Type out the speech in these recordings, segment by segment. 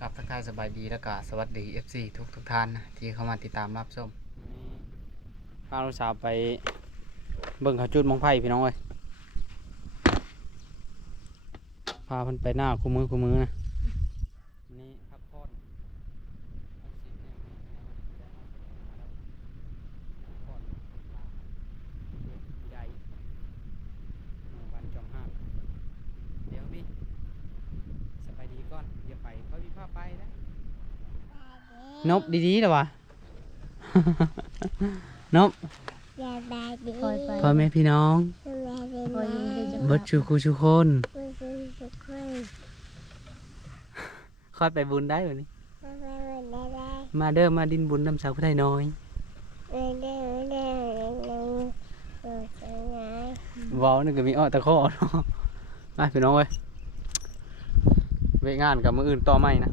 กับทักทายสบายดีแล้วก็สวัสดี FC ทุกท่านนะที่เข้ามาติดตามรับชมพาลูกสาวไปเบิ่งเขาจุดมองไผ่พี่น้องเอ้ยพาเพิ่นไปหน้าคู่มือนะนี่พักผ่อนใหญ่บ้านจอมห้าเดี๋ยวพี่สบายดีก่อนเดี๋ยวไปเขาพี่พาไปนะนบดีๆเหรอวะ นบพ่อแม่พี่น้องเบิดชูคูชูคนคอยไปบุญได้แบบนี้มาเด้อมาดินบุญน้ำสาวผู้ไทยน้อยว้าวนี่ก็มีอ้อตะข้อเนาะไปพี่น้องเว้ยเวงานกับมืออื่นต่อไม่นะ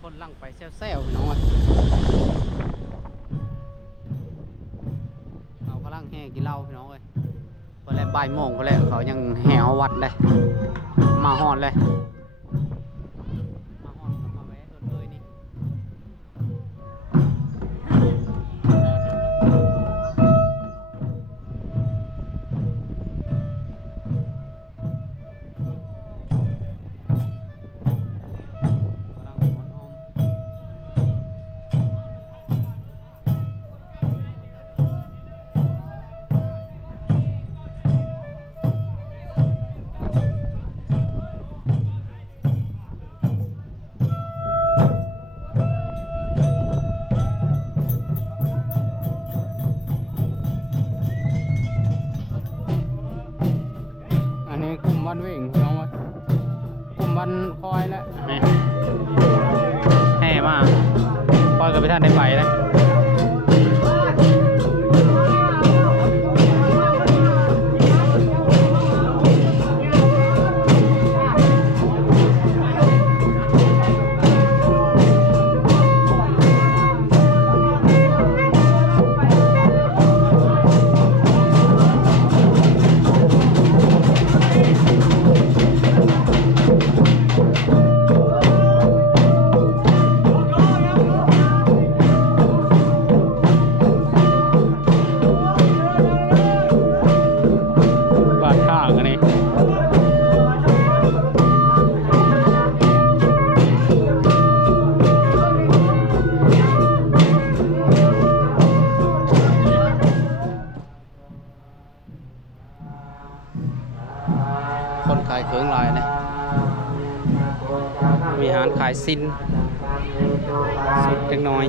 คนลั่งไปแซวๆพี่น้องเว้ยเขากำลังแห่กินเหล้าพี่น้องเว้ยพอแล้วบ่ายโมงพอแล้วเขายังแห่เอาวัดเลยมาฮอดเลยมาฮอดมาแวะเลยนี่บ้านเวงน้องวะกลุ่มบ้านคอยแล้วแห่มาคอยกับพี่ท่านได้ไปแล้วคนขายเครื่องลายนะมีอาหารขายซินสุดเล็กน้อย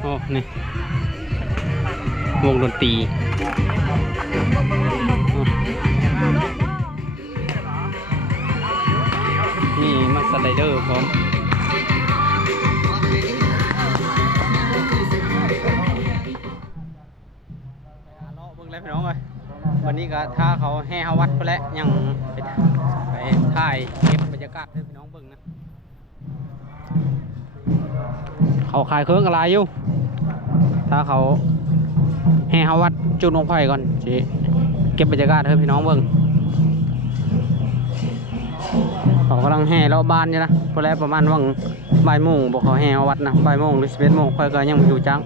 โอ้นี่วงดนตรีนี่มาสไลเดอร์พร้อมพี่น้องเลยวันนี้ก็ถ้าเขาแห่วัดไปแล้วยังไปถ่ายเก็บบรรยากาศให้พี่น้องเบิ่งนะเขาขายเครื่องอะไรอยู่ถ้าเขาแห่วัดจุดลงไฟก่อนจีเก็บบรรยากาศให้พี่น้องเบิ่งเขากำลังแห่รอบบ้านอยู่นะพอแล้วประมาณวังบ่ายโมงบอกเขาแห่วัดนะบ่ายโมงหรือ11 โมงค่อยก็ยังอยู่จัง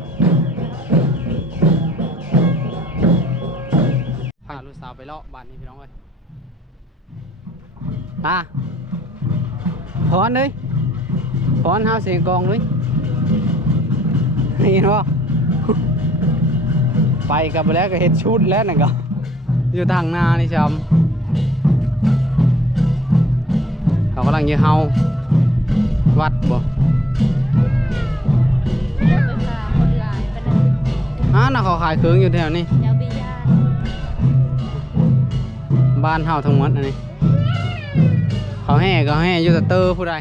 พาลูกสาวไปเลาะบ้านนี้พี่น้องเลยตาถอนเลยถอนห้าเสียงกองเลยนี่เนาะไปกับไปแล้วก็เห็ดชุดแล้วนั่นก็อยู่ทางนานี่ชมเขากำลังยื้อเฮาวัดบ่ น่ะเขาขายเครื่องอยู่แถวนี้ เจ้าบิยา บ้านเฮาทั้งหมดอันนี้เขาแห่ก็แห่อยู่แต่เตอร์ผู้ใด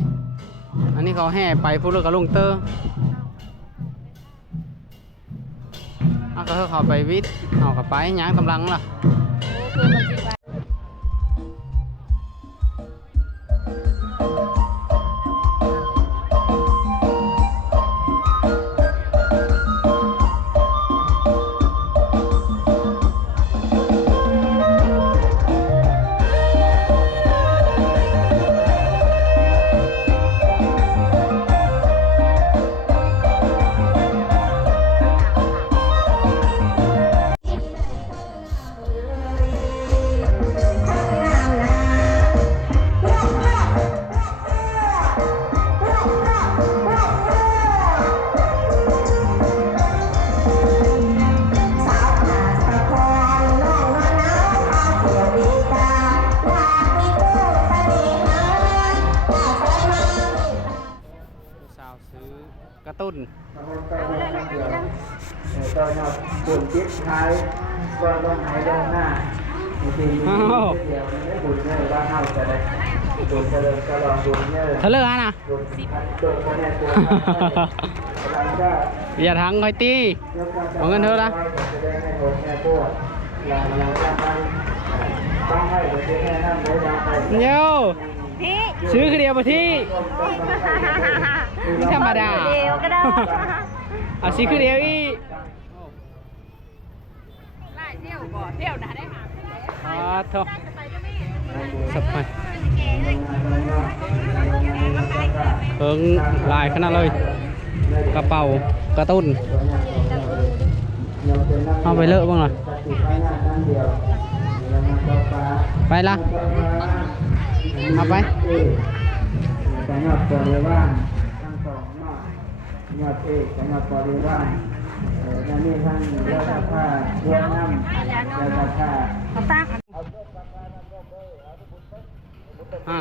อันนี้เขาแห่ไปผู้เลิกก็ลงเตอร์ก็เขาไปวิทย์เอากับไปย่างกำลังล่ะ โอ้คือมันสิไป สาวซื้อกระตุ้น ตอนเราบุญจิตท้ายว่าต้องหายด้านหน้าจริงๆเดียวไม่บุญเนี่ยว่าเฮาจะได้บุญเจริญก็ลองบุญเนี่ย เธอเลิกแล้วนะ บุญตัวคะแนนตัวเราก็ อย่าทั้งคอยตีเอาเงินเธอละ จะได้ให้ผมแม่ปวดเราต้องให้ประเทศแม่นั่งไว้ดังไป เดี๋ยว พี่ ซื้อคือเดียวมาที่ไม่ธรรมดา เดียวก็ได้ เอาซื้อคือเดียวอีก ไล่เที่ยวก่อนเที่ยวนะได้หา โทษสับไปเอิงลายขนาดเลย กระเป๋ากระตุ้นเอาไปเลอะบ้างหน่อยไปละเอาไป แต่ยอดบริวารทั้งสองยอดเอกแต่ยอดบริวารนั่นนี่ท่านเลือกผ้าเลือกน้ำเลือกผ้า เขาตั้ง อ่า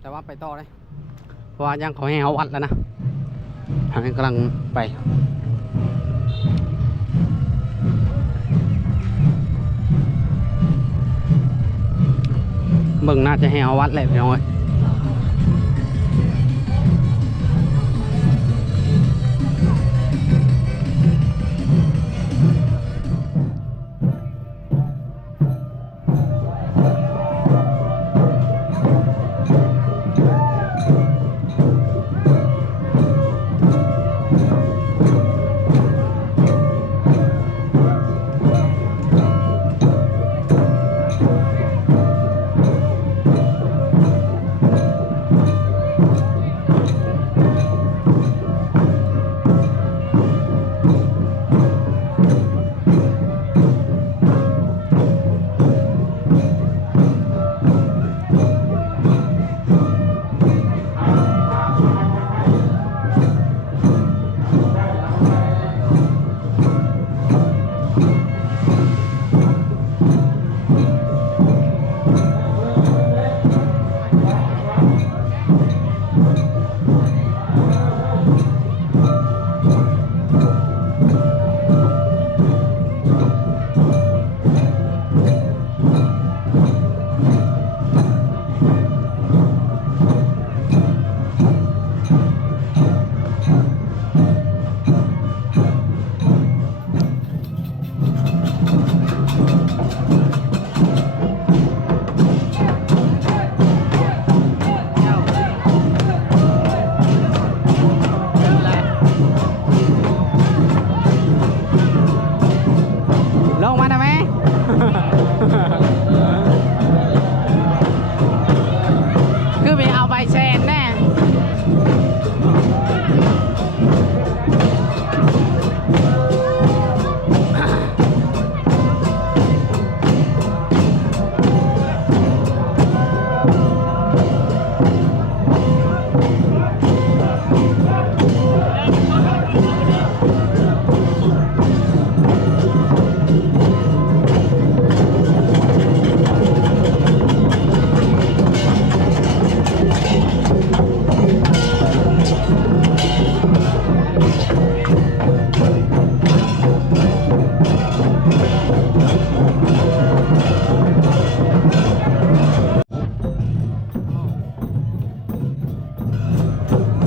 แต่ว่าไปต่อเลยเพราะว่ายังเขาให้เอาวัดแล้วนะทางนี้กำลังไปเบิ่งน่าจะให้เอาวัดแหละพี่น้องเอ้ย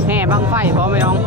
แห่บังไฟพร้อมไหมน้อง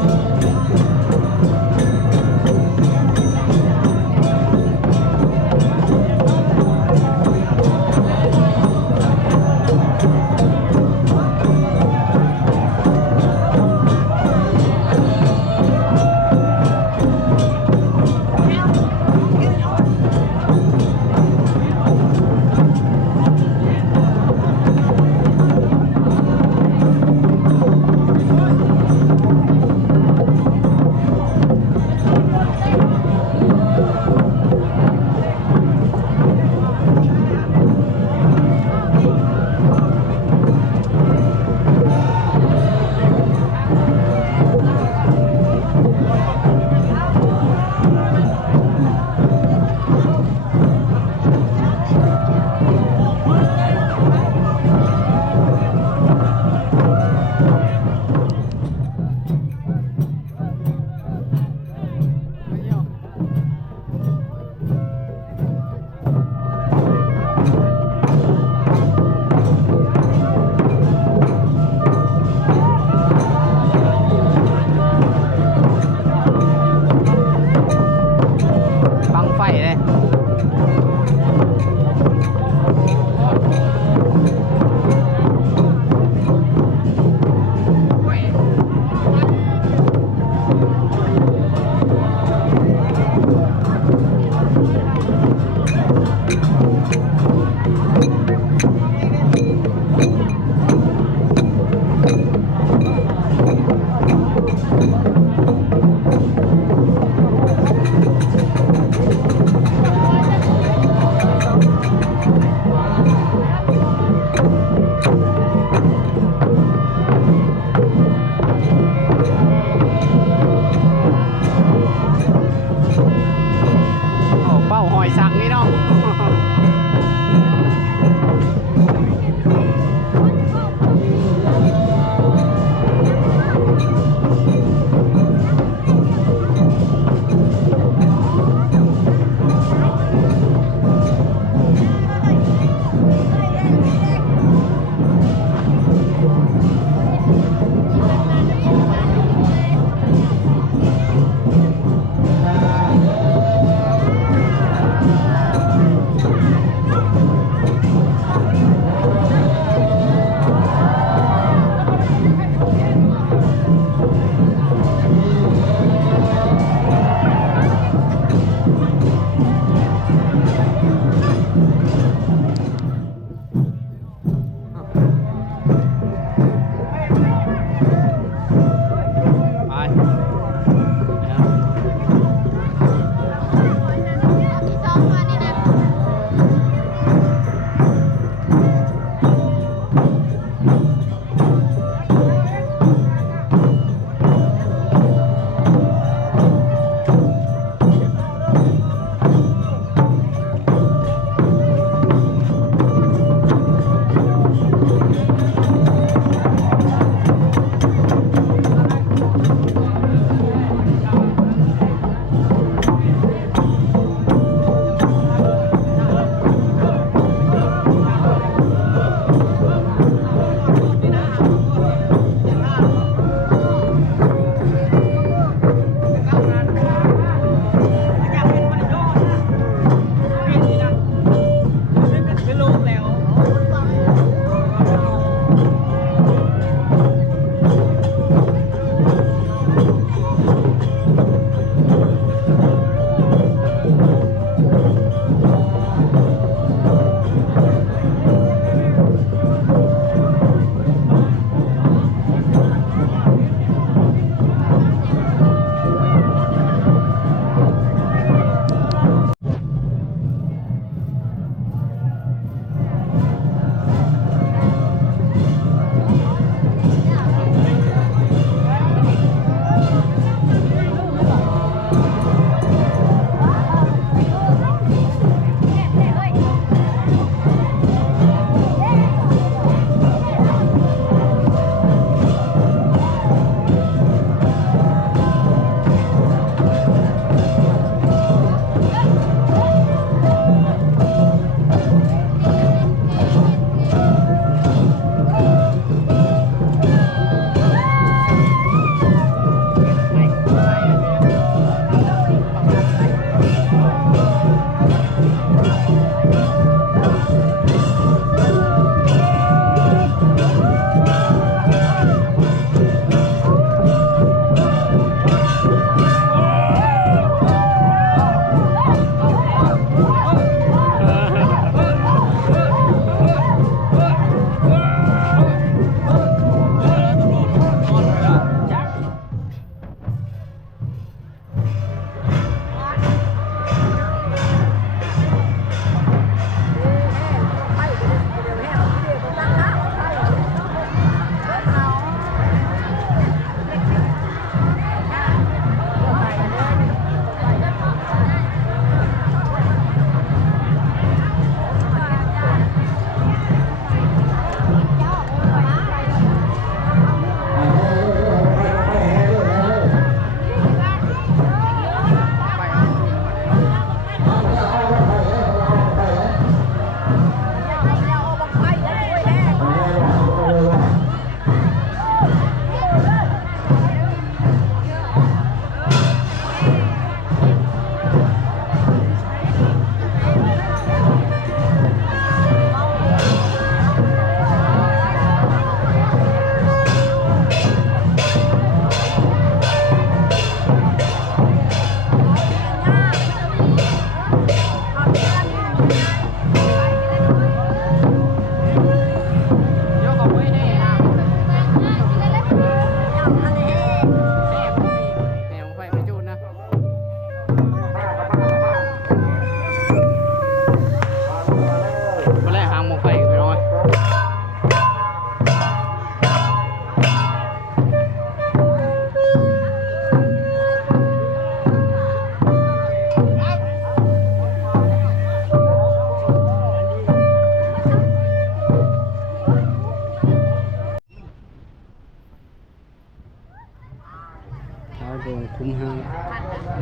โดงคุ้มห้าง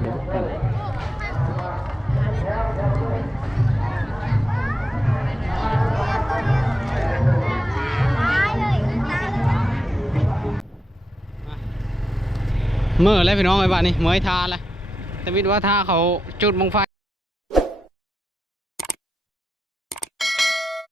บอกกันเมื่อไรพี่น้องไอ้บ้านนี่เมื่อยทาแล้วแต่วิทย์ว่าถ้าเขาจุดบังไฟ